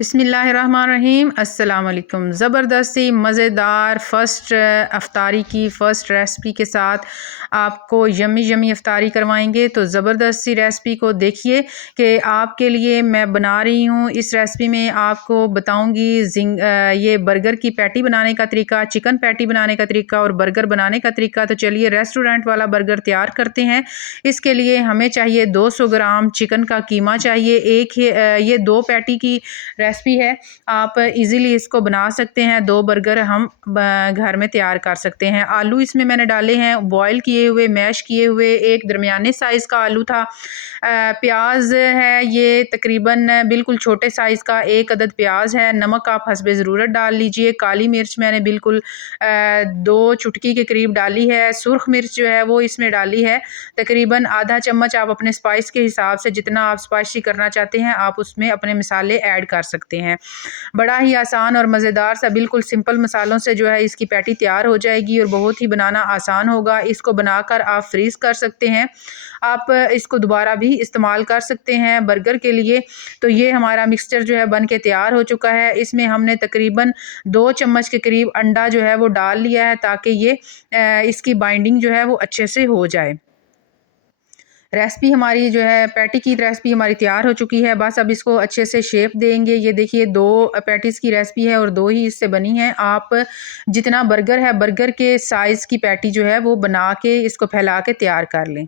बिस्मिल्लाहिर्रहमानिर्रहीम। अस्सलाम वालेकुम। ज़बरदस्त सी मज़ेदार अफ्तारी की फ़र्स्ट रेसिपी के साथ आपको यमी अफ्तारी करवाएंगे। तो ज़बरदस्त सी रेसिपी को देखिए कि आपके लिए मैं बना रही हूँ। इस रेसिपी में आपको बताऊँगी ये बर्गर की पैटी बनाने का तरीका, चिकन पैटी बनाने का तरीका और बर्गर बनाने का तरीका। तो चलिए रेस्टोरेंट वाला बर्गर तैयार करते हैं। इसके लिए हमें चाहिए 200 ग्राम चिकन का कीमा चाहिए। ये 2 पैटी की रेसिपी है, आप इजीली इसको बना सकते हैं। 2 बर्गर हम घर में तैयार कर सकते हैं। आलू इसमें मैंने डाले हैं बॉयल किए हुए, मैश किए हुए। एक दरमियाने साइज़ का आलू था। प्याज है ये तकरीबन बिल्कुल छोटे साइज़ का 1 अदद प्याज है। नमक आप हस्बे ज़रूरत डाल लीजिए। काली मिर्च मैंने बिल्कुल 2 चुटकी के करीब डाली है। सुर्ख मिर्च जो है वो इसमें डाली है तकरीबन आधा चम्मच। आप अपने स्पाइस के हिसाब से जितना आप स्पाइसी करना चाहते हैं आप उसमें अपने मसाले ऐड कर सकते हैं। बड़ा ही आसान और मज़ेदार सा बिल्कुल सिंपल मसालों से जो है इसकी पैटी तैयार हो जाएगी और बहुत ही बनाना आसान होगा। इसको बनाकर आप फ्रीज़ कर सकते हैं। आप इसको दोबारा भी इस्तेमाल कर सकते हैं बर्गर के लिए। तो ये हमारा मिक्सचर जो है बन के तैयार हो चुका है। इसमें हमने तकरीबन 2 चम्मच के करीब अंडा जो है वो डाल लिया है ताकि ये इसकी बाइंडिंग जो है वो अच्छे से हो जाए। रेसिपी हमारी जो है पैटी की रेसिपी हमारी तैयार हो चुकी है। बस अब इसको अच्छे से शेप देंगे। ये देखिए 2 पैटीज़ की रेसिपी है और 2 ही इससे बनी है। आप जितना बर्गर है बर्गर के साइज़ की पैटी जो है वो बना के इसको फैला के तैयार कर लें।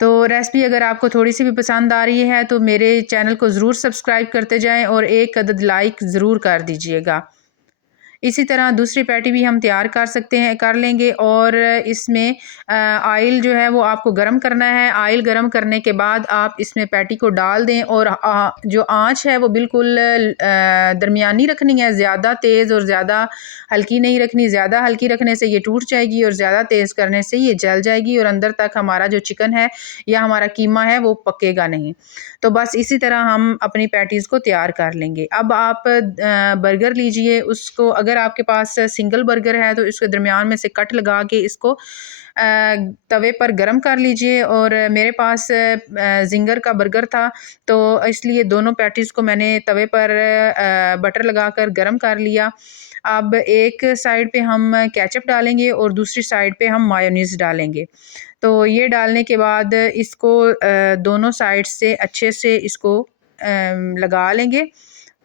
तो रेसिपी अगर आपको थोड़ी-सी भी पसंद आ रही है तो मेरे चैनल को ज़रूर सब्सक्राइब करते जाएँ और 1 अदद लाइक ज़रूर कर दीजिएगा। इसी तरह दूसरी पैटी भी हम तैयार कर लेंगे और इसमें ऑयल जो है वो आपको गरम करना है। ऑयल गरम करने के बाद आप इसमें पैटी को डाल दें और जो आँच है वो बिल्कुल दरमियानी रखनी है। ज़्यादा तेज़ और ज़्यादा हल्की नहीं रखनी। ज़्यादा हल्की रखने से ये टूट जाएगी और ज़्यादा तेज़ करने से ये जल जाएगी और अंदर तक हमारा जो चिकन है या हमारा कीमा है वो पकेगा नहीं। तो बस इसी तरह हम अपनी पैटीज़ को तैयार कर लेंगे। अब आप बर्गर लीजिए, उसको अगर आपके पास सिंगल बर्गर है तो इसके दरमियान में से कट लगा के इसको तवे पर गरम कर लीजिए। और मेरे पास ज़िंगर का बर्गर था तो इसलिए दोनों पैटीज़ को मैंने तवे पर बटर लगाकर गरम कर लिया। अब एक साइड पे हम केचप डालेंगे और दूसरी साइड पे हम मायोनीज़ डालेंगे। तो ये डालने के बाद इसको दोनों साइड से अच्छे से इसको लगा लेंगे।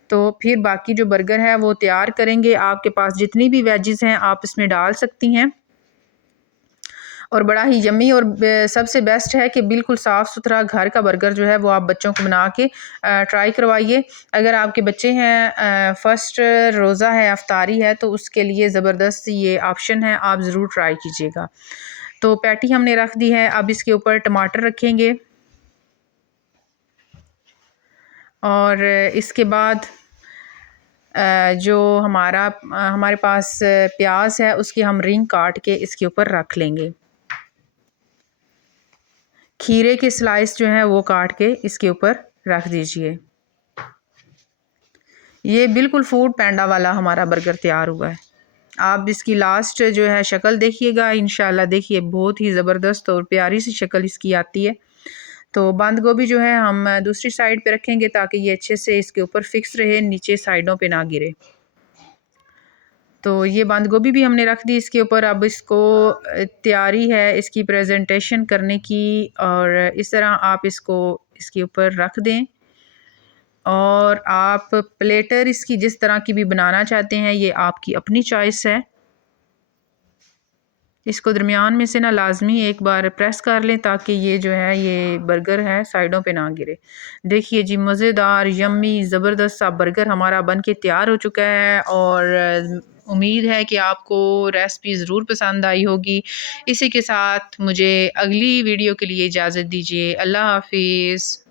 तो फिर बाकी जो बर्गर है वो तैयार करेंगे। आपके पास जितनी भी वेजिज़ हैं आप इसमें डाल सकती हैं और बड़ा ही यम्मी और सबसे बेस्ट है कि बिल्कुल साफ़ सुथरा घर का बर्गर जो है वो आप बच्चों को बना के ट्राई करवाइए। अगर आपके बच्चे हैं फ़र्स्ट रोज़ा है, अफ्तारी है, तो उसके लिए ज़बरदस्त ये ऑप्शन है, आप ज़रूर ट्राई कीजिएगा। तो पैटी हमने रख दी है। अब इसके ऊपर टमाटर रखेंगे और इसके बाद जो हमारे पास प्याज है उसकी हम रिंग काट के इसके ऊपर रख लेंगे। खीरे के स्लाइस जो है वो काट के इसके ऊपर रख दीजिए। ये बिल्कुल फूड पैंडा वाला हमारा बर्गर तैयार हुआ है। आप इसकी लास्ट जो है शक्ल देखिएगा, इंशाल्लाह देखिए बहुत ही ज़बरदस्त और प्यारी सी शक्ल इसकी आती है। तो बंद गोभी जो है हम दूसरी साइड पे रखेंगे ताकि ये अच्छे से इसके ऊपर फिक्स रहे, नीचे साइडों पे ना गिरे। तो ये बंद गोभी भी हमने रख दी इसके ऊपर। अब इसको तैयारी है इसकी प्रेजेंटेशन करने की और इस तरह आप इसको इसके ऊपर रख दें और आप प्लेटर इसकी जिस तरह की भी बनाना चाहते हैं ये आपकी अपनी चॉइस है। इसको दरमियान में से ना लाजमी एक बार प्रेस कर लें ताकि ये जो है ये बर्गर है साइडों पे ना गिरे। देखिए जी मज़ेदार यम्मी ज़बरदस्त सा बर्गर हमारा बन के तैयार हो चुका है और उम्मीद है कि आपको रेसिपी ज़रूर पसंद आई होगी। इसी के साथ मुझे अगली वीडियो के लिए इजाज़त दीजिए। अल्लाह हाफिज़।